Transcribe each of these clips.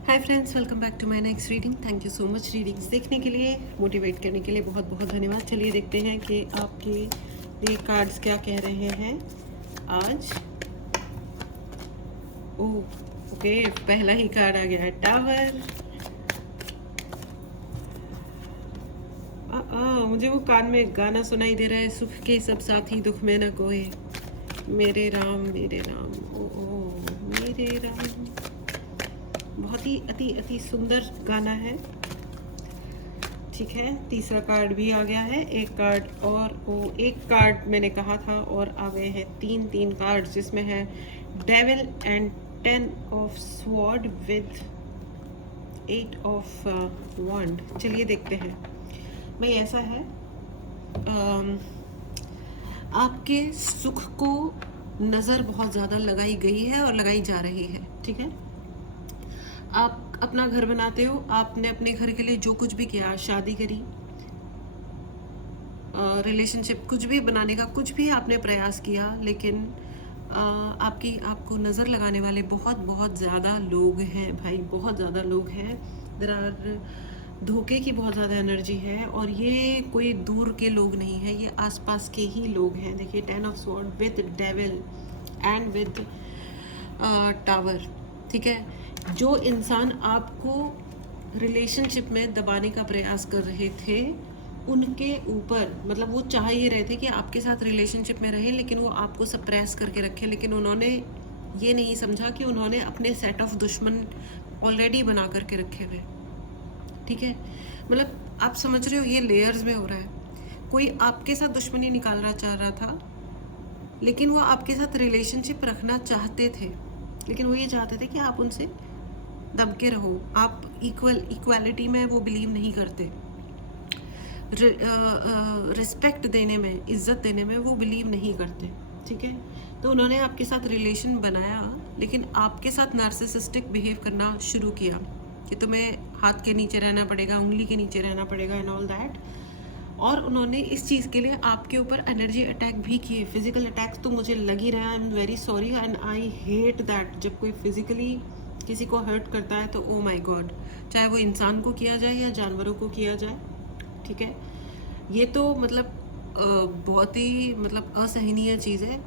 Hi friends, welcome back to my next reading. Thank you so much readings देखने के लिए, motivate करने के लिए बहुत बहुत धन्यवाद। चलिए देखते हैं कि आपके लिए कार्ड्स क्या कह रहे हैं आज। ओह ओके, पहला ही कार्ड आ गया है टावर। मुझे वो कान में गाना सुनाई दे रहा है, सुख के सब साथी दुख में न कोई, मेरे राम ओ मेरे राम। बहुत ही अति अति सुंदर गाना है। ठीक है, तीसरा कार्ड भी आ गया है। एक कार्ड और एक कार्ड मैंने कहा था और आ गए हैं तीन कार्ड, जिसमें है devil and 10 of sword with 8 of wand. चलिए देखते हैं भाई। ऐसा है, आपके सुख को नज़र बहुत ज़्यादा लगाई गई है और लगाई जा रही है। ठीक है, आप अपना घर बनाते हो, आपने अपने घर के लिए जो कुछ भी किया, शादी करी, रिलेशनशिप, कुछ भी बनाने का कुछ भी आपने प्रयास किया, लेकिन आपको नज़र लगाने वाले बहुत बहुत ज़्यादा लोग हैं भाई, बहुत ज़्यादा लोग हैं। देयर आर धोखे की बहुत ज़्यादा एनर्जी है, और ये कोई दूर के लोग नहीं है, ये आसपास के ही लोग हैं। देखिए, 10 of sword with devil and with tower. ठीक है, जो इंसान आपको रिलेशनशिप में दबाने का प्रयास कर रहे थे, उनके ऊपर, मतलब वो चाह ये रहे थे कि आपके साथ रिलेशनशिप में रहे, लेकिन वो आपको सप्रेस करके रखे। लेकिन उन्होंने ये नहीं समझा कि उन्होंने अपने सेट ऑफ दुश्मन ऑलरेडी बना करके रखे हुए। ठीक है, मतलब आप समझ रहे हो, ये लेयर्स में हो रहा है। कोई आपके साथ दुश्मनी निकालना चाह रहा था, लेकिन वो आपके साथ रिलेशनशिप रखना चाहते थे, लेकिन वो ये चाहते थे कि आप उनसे दब के रहो। आप इक्वालिटी में वो बिलीव नहीं करते, रिस्पेक्ट देने में, इज्जत देने में वो बिलीव नहीं करते। ठीक है, तो उन्होंने आपके साथ रिलेशन बनाया, लेकिन आपके साथ नार्सिसिस्टिक बिहेव करना शुरू किया कि तुम्हें हाथ के नीचे रहना पड़ेगा, उंगली के नीचे रहना पड़ेगा एंड ऑल दैट। और उन्होंने इस चीज़ के लिए आपके ऊपर एनर्जी अटैक भी किए। फिजिकल अटैक्स तो मुझे लग ही रहा है। I am very sorry and I hate that. जब कोई फिजिकली किसी को हर्ट करता है तो ओ माय गॉड, चाहे वो इंसान को किया जाए या जानवरों को किया जाए। ठीक है, ये तो मतलब बहुत ही मतलब असहनीय चीज़ है।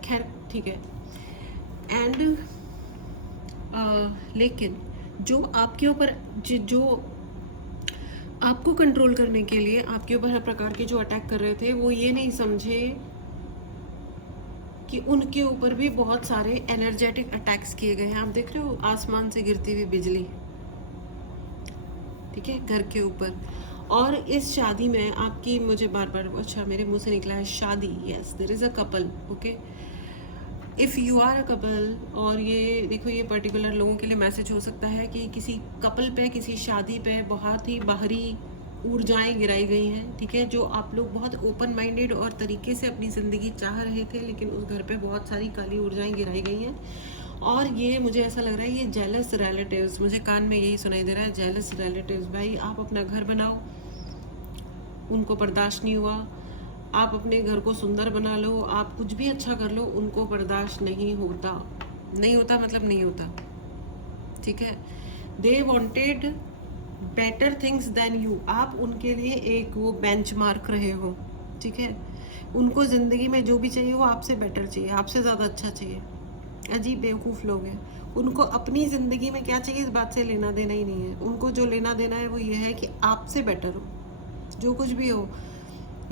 खैर ठीक है। एंड लेकिन जो आपके ऊपर जो आपको कंट्रोल करने के लिए आपके ऊपर हर प्रकार के जो अटैक कर रहे थे, वो ये नहीं समझे कि उनके ऊपर भी बहुत सारे एनर्जेटिक अटैक्स किए गए हैं। आप देख रहे हो आसमान से गिरती हुई बिजली, ठीक है, घर के ऊपर। और इस शादी में आपकी, मुझे बार बार, अच्छा मेरे मुंह से निकला है शादी, yes there is a couple. Okay, if you are a couple, और ये देखो, ये पर्टिकुलर लोगों के लिए मैसेज हो सकता है कि किसी कपल पे, किसी शादी पे बहुत ही बाहरी ऊर्जाएं गिराई गई हैं। ठीक है, जो आप लोग बहुत ओपन माइंडेड और तरीके से अपनी ज़िंदगी चाह रहे थे, लेकिन उस घर पे बहुत सारी काली ऊर्जाएं गिराई गई हैं। और ये मुझे ऐसा लग रहा है, ये जेलस रिलेटिव्स, मुझे कान में यही सुनाई दे रहा है, जेलस रिलेटिव्स। भाई, आप अपना घर बनाओ, उनको बर्दाश्त नहीं हुआ। आप अपने घर को सुंदर बना लो, आप कुछ भी अच्छा कर लो, उनको बर्दाश्त नहीं होता। नहीं होता मतलब नहीं होता। ठीक है, they wanted better things than you. आप उनके लिए एक वो बेंच मार्क रहे हो। ठीक है, उनको ज़िंदगी में जो भी चाहिए वो आपसे बेटर चाहिए, आपसे ज़्यादा अच्छा चाहिए। अजीब बेवकूफ़ लोग हैं। उनको अपनी ज़िंदगी में क्या चाहिए, इस बात से लेना देना ही नहीं है। उनको जो लेना देना है वो ये है कि आपसे बेटर हो, जो कुछ भी हो।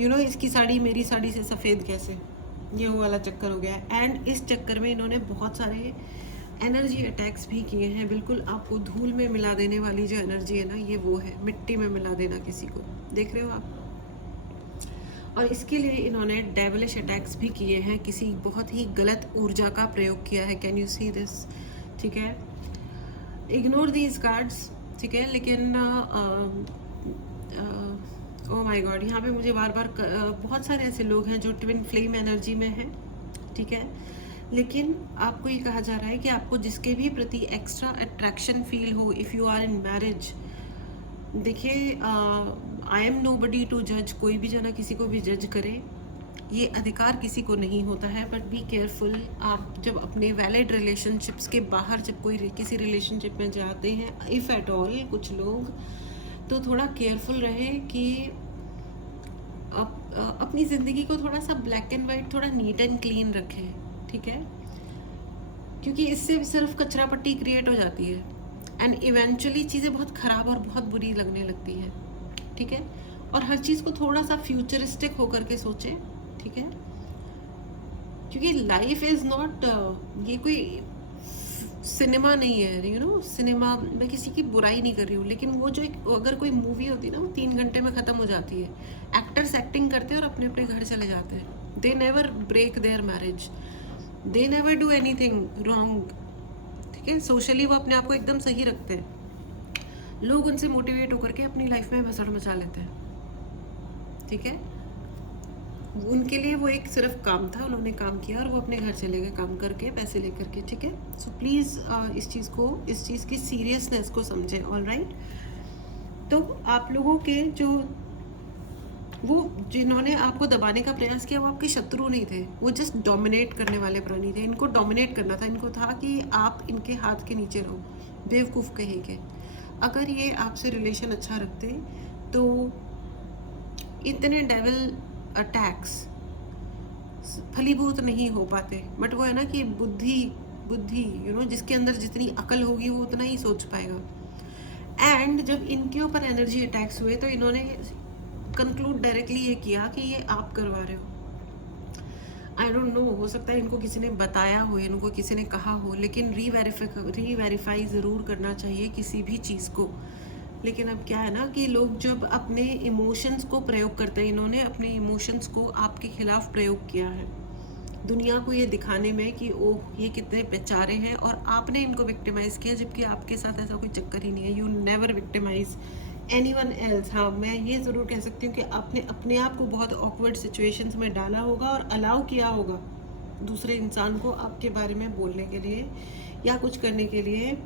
इसकी साड़ी मेरी साड़ी से सफ़ेद कैसे, ये वो वाला चक्कर हो गया है। एंड इस चक्कर में इन्होंने बहुत सारे एनर्जी अटैक्स भी किए हैं। बिल्कुल आपको धूल में मिला देने वाली जो एनर्जी है ना, ये वो है, मिट्टी में मिला देना किसी को, देख रहे हो आप। और इसके लिए इन्होंने डेविलिश अटैक्स भी किए हैं, किसी बहुत ही गलत ऊर्जा का प्रयोग किया है। Can you see this? ठीक है, इग्नोर दीज कार्ड्स। ठीक है, लेकिन ओ माय गॉड, यहाँ पे मुझे बार बार बहुत सारे ऐसे लोग हैं जो ट्विन फ्लेम एनर्जी में हैं। ठीक है, लेकिन आपको ये कहा जा रहा है कि आपको जिसके भी प्रति एक्स्ट्रा अट्रैक्शन फील हो, if you are in marriage, देखिए, I am nobody to जज। कोई भी जना किसी को भी जज करे, ये अधिकार किसी को नहीं होता है, बट बी केयरफुल। आप जब अपने वैलिड रिलेशनशिप्स के बाहर जब कोई किसी रिलेशनशिप में जाते हैं, इफ़ एट ऑल कुछ लोग, तो थोड़ा केयरफुल रहे कि अपनी ज़िंदगी को थोड़ा सा ब्लैक एंड वाइट, थोड़ा नीट एंड क्लीन रखें, ठीक है? क्योंकि इससे सिर्फ कचरा पट्टी क्रिएट हो जाती है एंड इवेंचुअली चीज़ें बहुत ख़राब और बहुत बुरी लगने लगती हैं, ठीक है? और हर चीज़ को थोड़ा सा फ्यूचरिस्टिक होकर के सोचें, ठीक है? क्योंकि लाइफ इज़ नॉट, ये कोई सिनेमा नहीं है, यू नो। सिनेमा, मैं किसी की बुराई नहीं कर रही हूँ, लेकिन वो जो अगर कोई मूवी होती है ना, वो 3 घंटे में ख़त्म हो जाती है। एक्टर्स एक्टिंग करते हैं और अपने अपने घर चले जाते हैं। They never break their marriage, they never do anything wrong, ठीक है? सोशली वो अपने आप को एकदम सही रखते हैं। लोग उनसे मोटिवेट होकर के अपनी लाइफ में भसड़ मचा लेते हैं, ठीक है? उनके लिए वो एक सिर्फ काम था, उन्होंने काम किया और वो अपने घर चले गए काम करके, पैसे लेकर के, ठीक है? सो प्लीज़ इस चीज़ की सीरियसनेस को समझें, ऑल राइट? तो आप लोगों के वो जिन्होंने आपको दबाने का प्रयास किया, वो आपके शत्रु नहीं थे, वो जस्ट डोमिनेट करने वाले प्राणी थे। इनको डोमिनेट करना था, इनको था कि आप इनके हाथ के नीचे रहो, बेवकूफ़ कहेंगे। अगर ये आपसे रिलेशन अच्छा रखते तो इतने डेविल अटैक्स फलीभूत नहीं हो पाते। बट वो है ना कि बुद्धि यू नो, जिसके अंदर जितनी अकल होगी वो उतना ही सोच पाएगा। एंड जब इनके ऊपर एनर्जी अटैक्स हुए तो इन्होंने कंक्लूड डायरेक्टली ये किया कि ये आप करवा रहे हो। आई डोंट नो, हो सकता है इनको किसी ने बताया हो, इनको किसी ने कहा हो, लेकिन रीवेरीफाई ज़रूर करना चाहिए किसी भी चीज़ को। लेकिन अब क्या है ना कि लोग जब अपने इमोशंस को प्रयोग करते हैं, इन्होंने अपने इमोशंस को आपके खिलाफ प्रयोग किया है दुनिया को ये दिखाने में कि ओह ये कितने बेचारे हैं, और आपने इनको विक्टिमाइज़ किया, जबकि आपके साथ ऐसा कोई चक्कर ही नहीं है। You never victimise anyone else. हाँ, मैं ये ज़रूर कह सकती हूँ कि आपने अपने आप को बहुत ऑकवर्ड सिचुएशंस में डाला होगा और अलाउ किया होगा दूसरे इंसान को आपके बारे में बोलने के लिए या कुछ करने के लिए।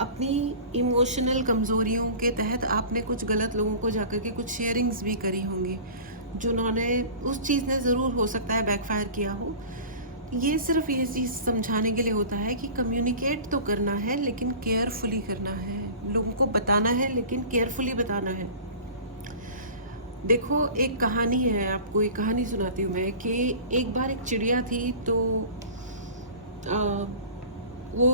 अपनी इमोशनल कमज़ोरियों के तहत आपने कुछ गलत लोगों को जाकर के कुछ शेयरिंग्स भी करी होंगी, जिन्होंने उस चीज़ ने ज़रूर हो सकता है बैकफायर किया हो। ये सिर्फ ये चीज़ समझाने के लिए होता है कि कम्युनिकेट तो करना है, लेकिन केयरफुली करना है। लोगों को बताना है, लेकिन केयरफुली बताना है। देखो, एक कहानी है, आपको एक कहानी सुनाती हूँ मैं कि एक बार एक चिड़िया थी, तो वो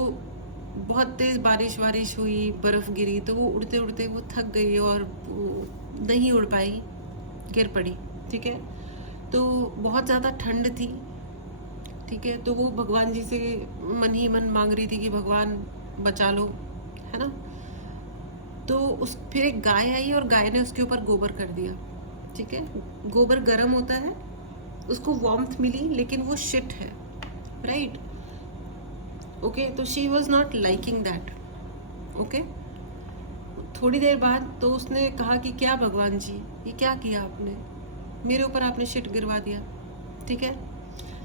बहुत तेज़ बारिश हुई, बर्फ़ गिरी, तो वो उड़ते उड़ते वो थक गई और वो नहीं उड़ पाई, गिर पड़ी, ठीक है? तो बहुत ज़्यादा ठंड थी, ठीक है? तो वो भगवान जी से मन ही मन मांग रही थी कि भगवान बचा लो, है ना? तो फिर एक गाय आई और गाय ने उसके ऊपर गोबर कर दिया, ठीक है? गोबर गर्म होता है, उसको वार्मथ मिली, लेकिन वो शिट है, राइट? ओके, तो she was not liking that. Okay, थोड़ी देर बाद तो उसने कहा कि क्या भगवान जी, ये क्या किया आपने, मेरे ऊपर आपने शिट गिरवा दिया, ठीक है?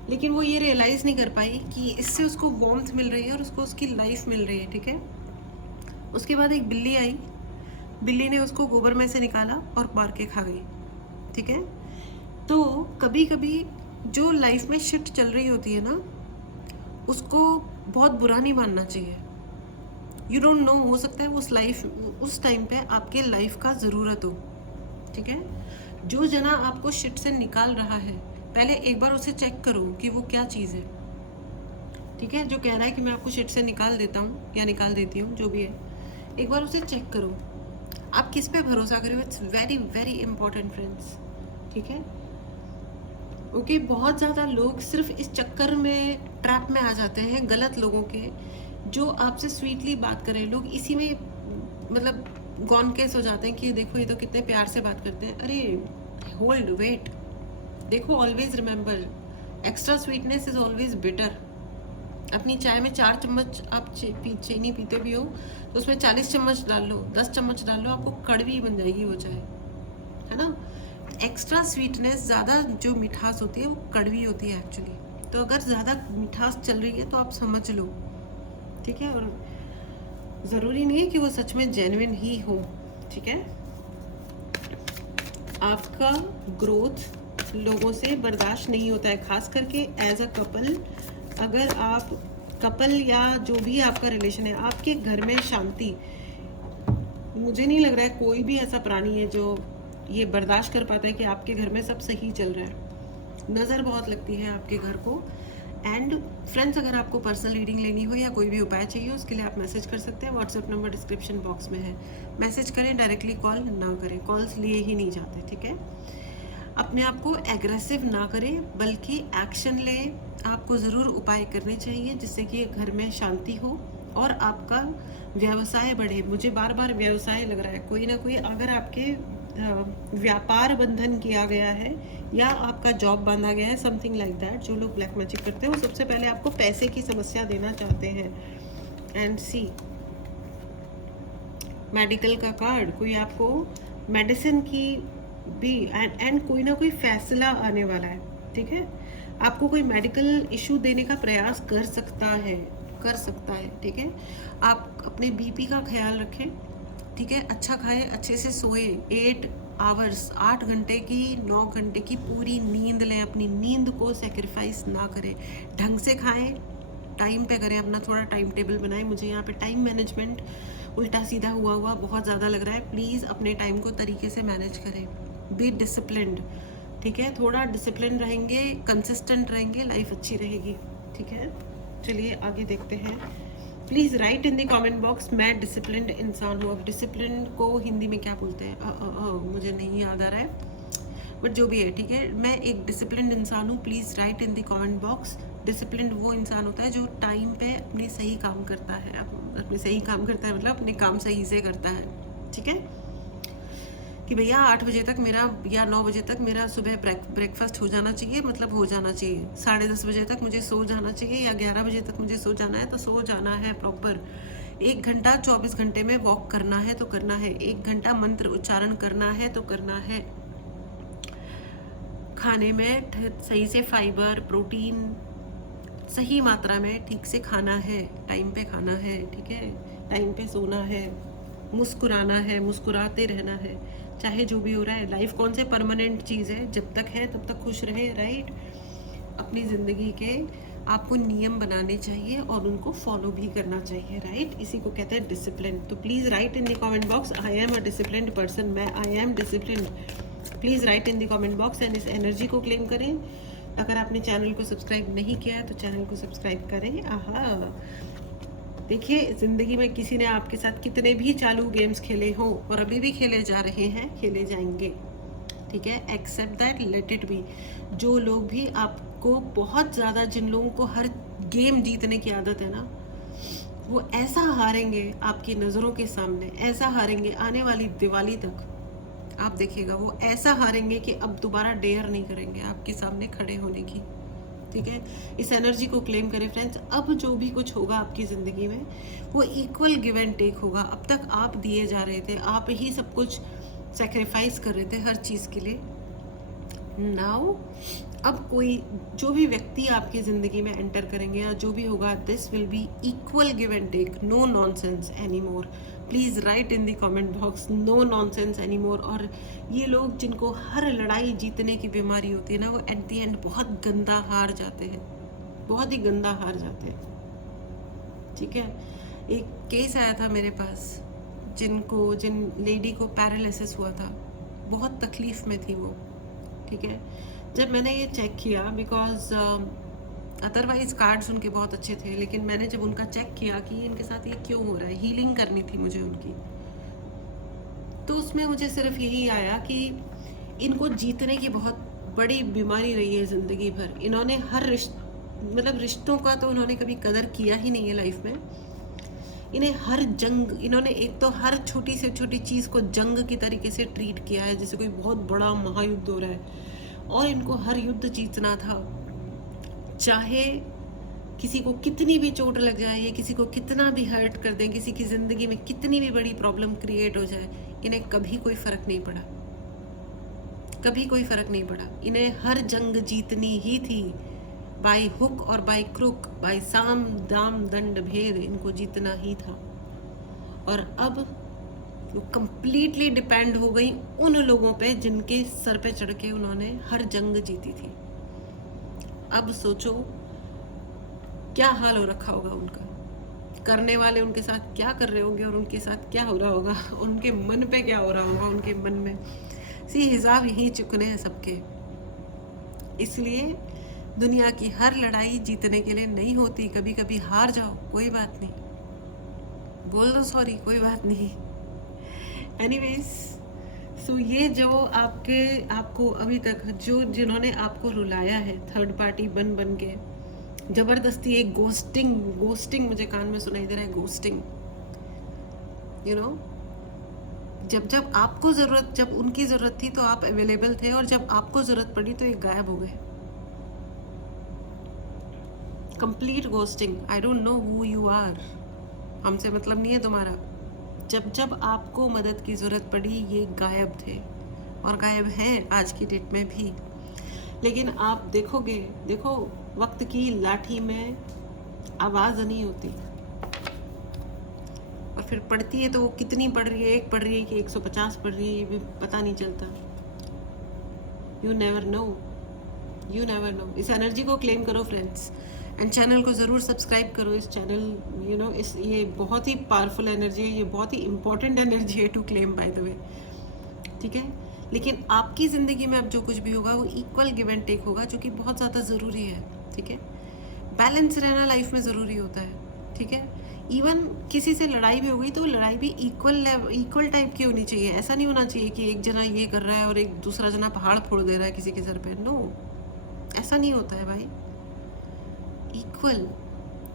लेकिन वो ये रियलाइज़ नहीं कर पाई कि इससे उसको वार्मथ मिल रही है और उसको उसकी लाइफ मिल रही है, ठीक है? उसके बाद एक बिल्ली आई, बिल्ली ने उसको गोबर में से निकाला और मार के खा गई, ठीक है? तो कभी कभी जो लाइफ में शिट चल रही होती है ना, उसको बहुत बुरा नहीं मानना चाहिए। यू डोंट नो, हो सकता है उस टाइम पे आपके लाइफ का ज़रूरत हो, ठीक है? जो जना आपको शिट से निकाल रहा है, पहले एक बार उसे चेक करो कि वो क्या चीज़ है, ठीक है? जो कह रहा है कि मैं आपको शिट से निकाल देता हूँ या निकाल देती हूँ, जो भी है, एक बार उसे चेक करो। आप किस पे भरोसा करो, it's very very important friends, ठीक है? ओके, बहुत ज़्यादा लोग सिर्फ इस चक्कर में ट्रैप में आ जाते हैं, गलत लोगों के, जो आपसे स्वीटली बात करें, लोग इसी में मतलब गॉन केस हो जाते हैं कि देखो ये तो कितने प्यार से बात करते हैं। अरे होल्ड, वेट, देखो, always remember, extra sweetness is always bitter. अपनी चाय में 4 चम्मच आप चीनी पीते भी हो तो उसमें 40 चम्मच डाल लो, 10 चम्मच डाल लो, आपको कड़वी बन जाएगी वो चाय, है ना? एक्स्ट्रा स्वीटनेस, ज़्यादा जो मिठास होती है वो कड़वी होती है एक्चुअली। तो अगर ज़्यादा मिठास चल रही है तो आप समझ लो, ठीक है? और ज़रूरी नहीं है कि वो सच में जेन्युइन ही हो, ठीक है? आपका ग्रोथ लोगों से बर्दाश्त नहीं होता है, खास करके एज अ कपल। अगर आप कपल या जो भी आपका रिलेशन है, आपके घर में शांति, मुझे नहीं लग रहा है कोई भी ऐसा प्राणी है जो ये बर्दाश्त कर पाता है कि आपके घर में सब सही चल रहा है। नज़र बहुत लगती है आपके घर को। एंड फ्रेंड्स, अगर आपको पर्सनल रीडिंग लेनी हो या कोई भी उपाय चाहिए, उसके लिए आप मैसेज कर सकते हैं। व्हाट्सएप नंबर डिस्क्रिप्शन बॉक्स में है, मैसेज करें, डायरेक्टली कॉल ना करें, कॉल्स लिए ही नहीं जाते, ठीक है। अपने आप को एग्रेसिव ना करें, बल्कि एक्शन लें। आपको ज़रूर उपाय करने चाहिए जिससे कि घर में शांति हो और आपका व्यवसाय बढ़े। मुझे बार बार व्यवसाय लग रहा है, कोई ना कोई, अगर आपके व्यापार बंधन किया गया है या आपका जॉब बांधा गया है, समथिंग लाइक दैट। जो लोग ब्लैक मैजिक करते हैं वो सबसे पहले आपको पैसे की समस्या देना चाहते हैं। एंड सी मेडिकल का कार्ड, कोई आपको मेडिसिन की भी, एंड कोई ना कोई फैसला आने वाला है, ठीक है। आपको कोई मेडिकल इशू देने का प्रयास कर सकता है, ठीक है। आप अपने बीपी का ख्याल रखें, ठीक है। अच्छा खाएं, अच्छे से सोएं, 8 आवर्स, 8 घंटे की, 9 घंटे की पूरी नींद लें। अपनी नींद को सेक्रीफाइस ना करें, ढंग से खाएं, टाइम पे करें, अपना थोड़ा टाइम टेबल बनाएं। मुझे यहाँ पे टाइम मैनेजमेंट उल्टा सीधा हुआ बहुत ज़्यादा लग रहा है। प्लीज़ अपने टाइम को तरीके से मैनेज करें, बी डिसिप्लिन्ड, ठीक है। थोड़ा डिसिप्लिन रहेंगे, कंसिस्टेंट रहेंगे, लाइफ अच्छी रहेगी, ठीक है। चलिए आगे देखते हैं। Please write in the comment box, मैं डिसिप्लिन्ड इंसान हूँ। अब डिसिप्लिन को हिंदी में क्या बोलते हैं, मुझे नहीं याद आ रहा है, बट जो भी है, ठीक है। मैं एक डिसिप्लिन्ड इंसान हूँ, please write in the comment box. Disciplined वो इंसान होता है जो टाइम पे अपने सही काम करता है, अपने सही काम करता है मतलब अपने काम सही से करता है, ठीक है। कि भैया 8 बजे तक मेरा या 9 बजे तक मेरा सुबह ब्रेकफास्ट हो जाना चाहिए, मतलब हो जाना चाहिए। 10:30 बजे तक मुझे सो जाना चाहिए या 11 बजे तक मुझे सो जाना है तो सो जाना है प्रॉपर। 1 घंटा 24 घंटे में वॉक करना है तो करना है, 1 घंटा मंत्र उच्चारण करना है तो करना है। खाने में सही से फाइबर, प्रोटीन सही मात्रा में ठीक से खाना है, टाइम पे खाना है, ठीक है। टाइम पे सोना है, मुस्कुराना है, मुस्कुराते रहना है, चाहे जो भी हो रहा है। लाइफ कौन से परमानेंट चीज़ है, जब तक है तब तक खुश रहे, राइट। अपनी ज़िंदगी के आपको नियम बनाने चाहिए और उनको फॉलो भी करना चाहिए, राइट। इसी को कहते हैं डिसिप्लिन। तो please write in the comment box, I am a disciplined person, मैं I am disciplined. Please write in the comment box and इस एनर्जी को क्लेम करें। अगर आपने चैनल को सब्सक्राइब नहीं किया है तो चैनल को सब्सक्राइब करें। आहा, देखिए, ज़िंदगी में किसी ने आपके साथ कितने भी चालू गेम्स खेले हों और अभी भी खेले जा रहे हैं, खेले जाएंगे, ठीक है। Except that, let it be. जो लोग भी आपको बहुत ज़्यादा, जिन लोगों को हर गेम जीतने की आदत है ना, वो ऐसा हारेंगे आपकी नज़रों के सामने, ऐसा हारेंगे आने वाली दिवाली तक, आप देखिएगा। वो ऐसा हारेंगे कि अब दोबारा डेयर नहीं करेंगे आपके सामने खड़े होने की, ठीक है। इस एनर्जी को क्लेम करें फ्रेंड्स। अब जो भी कुछ होगा आपकी ज़िंदगी में वो इक्वल गिव एंड टेक होगा। अब तक आप दिए जा रहे थे, आप ही सब कुछ सेक्रीफाइस कर रहे थे हर चीज़ के लिए। नाउ अब कोई, जो भी व्यक्ति आपकी ज़िंदगी में एंटर करेंगे या जो भी होगा, this will be equal give and take, no nonsense any more. Please write in the comment box, no nonsense any more. और ये लोग जिनको हर लड़ाई जीतने की बीमारी होती है ना, वो एट द एंड बहुत गंदा हार जाते हैं, बहुत ही गंदा हार जाते हैं, ठीक है। एक केस आया था मेरे पास, जिन लेडी को पैरालिसिस हुआ था, बहुत तकलीफ़ में थी वो, ठीक है। जब मैंने ये चेक किया, बिकॉज अदरवाइज कार्ड्स उनके बहुत अच्छे थे, लेकिन मैंने जब उनका चेक किया कि इनके साथ ये क्यों हो रहा है, हीलिंग करनी थी मुझे उनकी, तो उसमें मुझे सिर्फ यही आया कि इनको जीतने की बहुत बड़ी बीमारी रही है ज़िंदगी भर। इन्होंने हर रिश्तों का तो उन्होंने कभी कदर किया ही नहीं है लाइफ में। इन्हें हर जंग, इन्होंने एक तो हर छोटी से छोटी चीज़ को जंग की तरीके से ट्रीट किया है, जैसे कोई बहुत बड़ा महायुद्ध हो रहा है, और इनको हर युद्ध जीतना था। चाहे किसी को कितनी भी चोट लग जाए, ये किसी को कितना भी हर्ट कर दें, किसी की ज़िंदगी में कितनी भी बड़ी प्रॉब्लम क्रिएट हो जाए, इन्हें कभी कोई फ़र्क नहीं पड़ा, कभी कोई फ़र्क नहीं पड़ा। इन्हें हर जंग जीतनी ही थी, बाय हुक और बाय क्रुक, बाय साम दाम दंड भेद, इनको जीतना ही था। और अब वो कंप्लीटली डिपेंड हो गई उन लोगों पे जिनके सर पे चढ़ के उन्होंने हर जंग जीती थी। अब सोचो क्या हाल हो रखा होगा उनका, करने वाले उनके साथ क्या कर रहे होंगे और उनके साथ क्या हो रहा होगा, उनके मन पे क्या हो रहा होगा, उनके मन में। हिसाब यही चुकने हैं सबके। इसलिए दुनिया की हर लड़ाई जीतने के लिए नहीं होती, कभी कभी हार जाओ कोई बात नहीं, बोल दो सॉरी कोई बात नहीं। एनीवेज, सो ये जो आपको अभी तक जिन्होंने आपको रुलाया है थर्ड पार्टी बन बन के, जबरदस्ती एक गोस्टिंग मुझे कान में सुनाई दे रहा है, गोस्टिंग, यू नो, जब आपको जब उनकी जरूरत थी तो आप अवेलेबल थे, और जब आपको जरूरत पड़ी तो एक गायब हो गए। Complete ghosting. I don't know who you are, हमसे मतलब नहीं है तुम्हारा। जब आपको मदद की ज़रूरत पड़ी ये गायब थे, और गायब हैं आज की डेट में भी। लेकिन आप देखो वक्त की लाठी में आवाज़ नहीं होती, और फिर पढ़ती है तो कितनी पढ़ रही है, एक पढ़ रही है कि 150 पढ़ रही है, ये भी पता नहीं चलता। You never know. इस एनर्जी को क्लेम करो फ्रेंड्स, एंड चैनल को ज़रूर सब्सक्राइब करो। इस चैनल ये बहुत ही पावरफुल एनर्जी है, ये बहुत ही इंपॉर्टेंट एनर्जी है to claim by the way, ठीक है। लेकिन आपकी ज़िंदगी में अब जो कुछ भी होगा वो इक्वल गिव एंड टेक होगा, जो कि बहुत ज़्यादा ज़रूरी है, ठीक है। बैलेंस रहना लाइफ में ज़रूरी होता है, ठीक है। इवन किसी से लड़ाई भी हो गई तो लड़ाई भी इक्वल टाइप की होनी चाहिए। ऐसा नहीं होना चाहिए कि एक जना ये कर रहा है और एक दूसरा जना पहाड़ फोड़ दे रहा है किसी के सर पे। नो, ऐसा नहीं होता है भाई। इक्वल,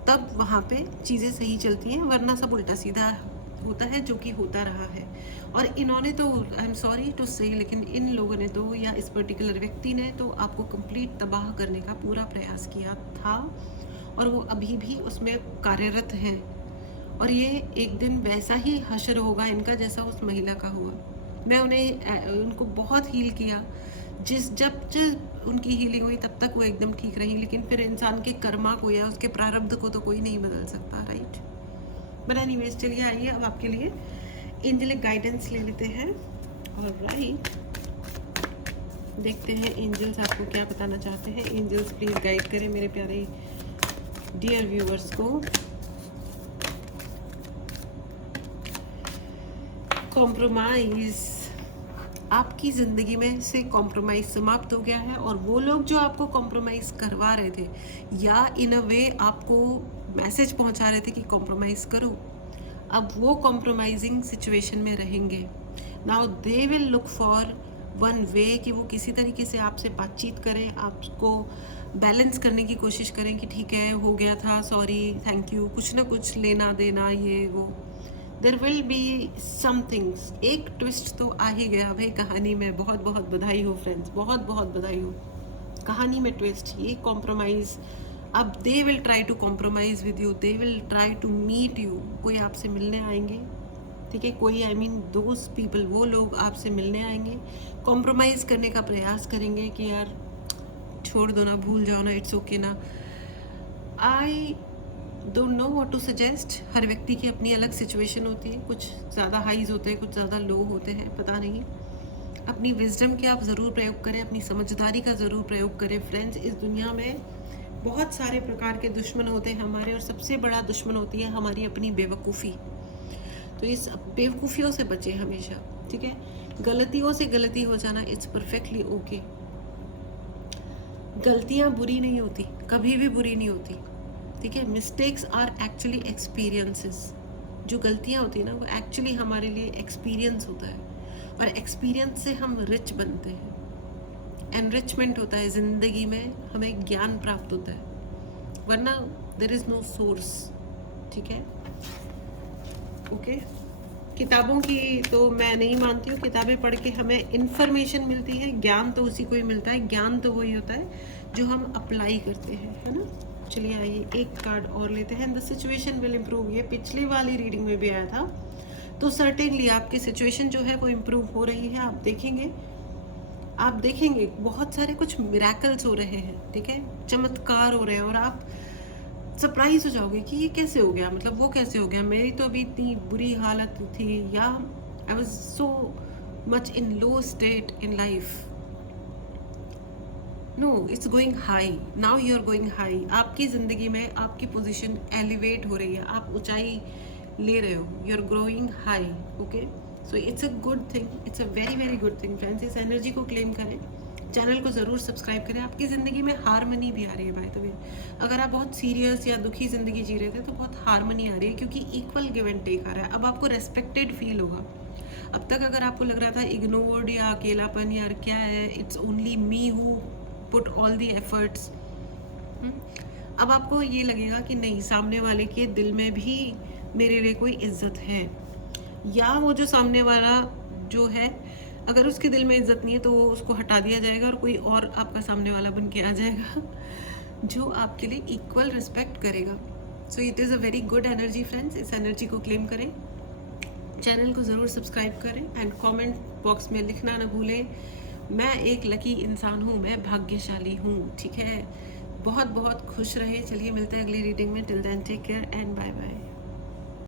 तब वहाँ पे चीज़ें सही चलती हैं, वरना सब उल्टा सीधा होता है, जो कि होता रहा है। और इन्होंने तो, आई एम सॉरी टू से, लेकिन इन लोगों ने तो, या इस पर्टिकुलर व्यक्ति ने तो आपको कंप्लीट तबाह करने का पूरा प्रयास किया था, और वो अभी भी उसमें कार्यरत हैं। और ये एक दिन वैसा ही हशर होगा इनका जैसा उस महिला का हुआ। मैं उनको बहुत हील किया, जब उनकी हीलिंग हुई तब तक वो एकदम ठीक रही। लेकिन फिर इंसान के कर्मा को या उसके प्रारब्ध को तो कोई नहीं बदल सकता, राइट। बट एनीवेज, चलिए आइए अब आपके लिए एंजेलिक गाइडेंस ले लेते हैं। और राइट, देखते हैं एंजल्स आपको क्या बताना चाहते हैं। एंजल्स प्लीज गाइड करें मेरे प्यारे डियर व्यूअर्स को। कॉम्प्रोमाइज, आपकी ज़िंदगी में से कॉम्प्रोमाइज़ समाप्त हो गया है, और वो लोग जो आपको कॉम्प्रोमाइज़ करवा रहे थे या इन अ वे आपको मैसेज पहुंचा रहे थे कि कॉम्प्रोमाइज़ करो, अब वो कॉम्प्रोमाइजिंग सिचुएशन में रहेंगे। Now they will look for one way कि वो किसी तरीके से आपसे बातचीत करें, आपको बैलेंस करने की कोशिश करें कि ठीक है, हो गया था, सॉरी, थैंक यू, कुछ ना कुछ लेना देना, ये वो। There will be somethings. एक ट्विस्ट तो आ ही गया भाई कहानी में। बहुत बहुत बधाई हो फ्रेंड्स, बहुत बहुत बधाई हो। कहानी में ट्विस्ट, ये कॉम्प्रोमाइज़। अब they will try to compromise with you, they will try to meet you. कोई आपसे मिलने आएंगे, ठीक है, कोई आई मीन दोज पीपल, वो लोग आपसे मिलने आएंगे, कॉम्प्रोमाइज़ करने का प्रयास करेंगे कि यार छोड़ दो ना, भूल जाओ ना, इट्स ओके ना। I don't know what to suggest. हर व्यक्ति की अपनी अलग सिचुएशन होती है, कुछ ज़्यादा हाईज होते हैं, कुछ ज़्यादा लो होते हैं, पता नहीं। अपनी विजडम के आप ज़रूर प्रयोग करें, अपनी समझदारी का ज़रूर प्रयोग करें फ्रेंड्स। इस दुनिया में बहुत सारे प्रकार के दुश्मन होते हैं हमारे, और सबसे बड़ा दुश्मन होती है हमारी अपनी बेवकूफ़ी। तो इस बेवकूफ़ियों से बचें हमेशा, ठीक है। गलतियों से गलती हो जाना, इट्स परफेक्टली ओके। गलतियाँ बुरी नहीं होती, कभी भी बुरी नहीं होती, ठीक है। Mistakes are actually experiences. जो गलतियाँ होती हैं ना, वो एक्चुअली हमारे लिए एक्सपीरियंस होता है, और एक्सपीरियंस से हम रिच बनते हैं, एनरिचमेंट होता है ज़िंदगी में, हमें ज्ञान प्राप्त होता है, वरना देयर इज़ नो सोर्स, ठीक है, ओके। किताबों की तो मैं नहीं मानती हूँ, किताबें पढ़ के हमें इन्फॉर्मेशन मिलती है, ज्ञान तो उसी को ही मिलता है। ज्ञान तो वही होता है जो हम अप्लाई करते हैं, है ना। चलिए आइए एक कार्ड और लेते हैं। द सिचुएशन विल इम्प्रूव, ये पिछली वाली रीडिंग में भी आया था, तो सर्टेनली आपकी सिचुएशन जो है वो इम्प्रूव हो रही है। आप देखेंगे बहुत सारे कुछ मिराकल्स हो रहे हैं, ठीक है, चमत्कार हो रहे हैं, और आप सरप्राइज हो जाओगे कि ये कैसे हो गया, मतलब वो कैसे हो गया, मेरी तो अभी इतनी बुरी हालत थी, या I was so much in low state in life. No, it's going high. Now you are going high. आपकी ज़िंदगी में आपकी पोजीशन एलिवेट हो रही है, आप ऊंचाई ले रहे हो. You are growing high. Okay, so it's a good thing. It's a very very good thing friends. इस एनर्जी को क्लेम करें. चैनल को ज़रूर सब्सक्राइब करें. आपकी ज़िंदगी में हारमनी भी आ रही है बाय द वे. अगर आप बहुत सीरियस या दुखी ज़िंदगी जी रहे थे तो बहुत हारमनी आ रही है, क्योंकि इक्वल गिव एंड टेक आ रहा है. अब आपको रेस्पेक्टेड फील होगा. अब तक अगर आपको लग रहा था इग्नोर्ड या अकेलापन, यार क्या है, it's only me who put all the efforts, अब आपको ये लगेगा कि नहीं, सामने वाले के दिल में भी मेरे लिए कोई इज्जत है. या वो जो सामने वाला जो है, अगर उसके दिल में इज्जत नहीं है तो उसको हटा दिया जाएगा और कोई और आपका सामने वाला बन के आ जाएगा जो आपके लिए इक्वल रिस्पेक्ट करेगा. So it is a very good energy friends. इस एनर्जी को क्लेम करें. चैनल को ज़रूर सब्सक्राइब करें एंड कमेंट बॉक्स में लिखना ना भूलें, मैं एक लकी इंसान हूँ, मैं भाग्यशाली हूँ. ठीक है, बहुत बहुत खुश रहे. चलिए मिलते हैं अगली रीडिंग में. Till then take care and bye bye.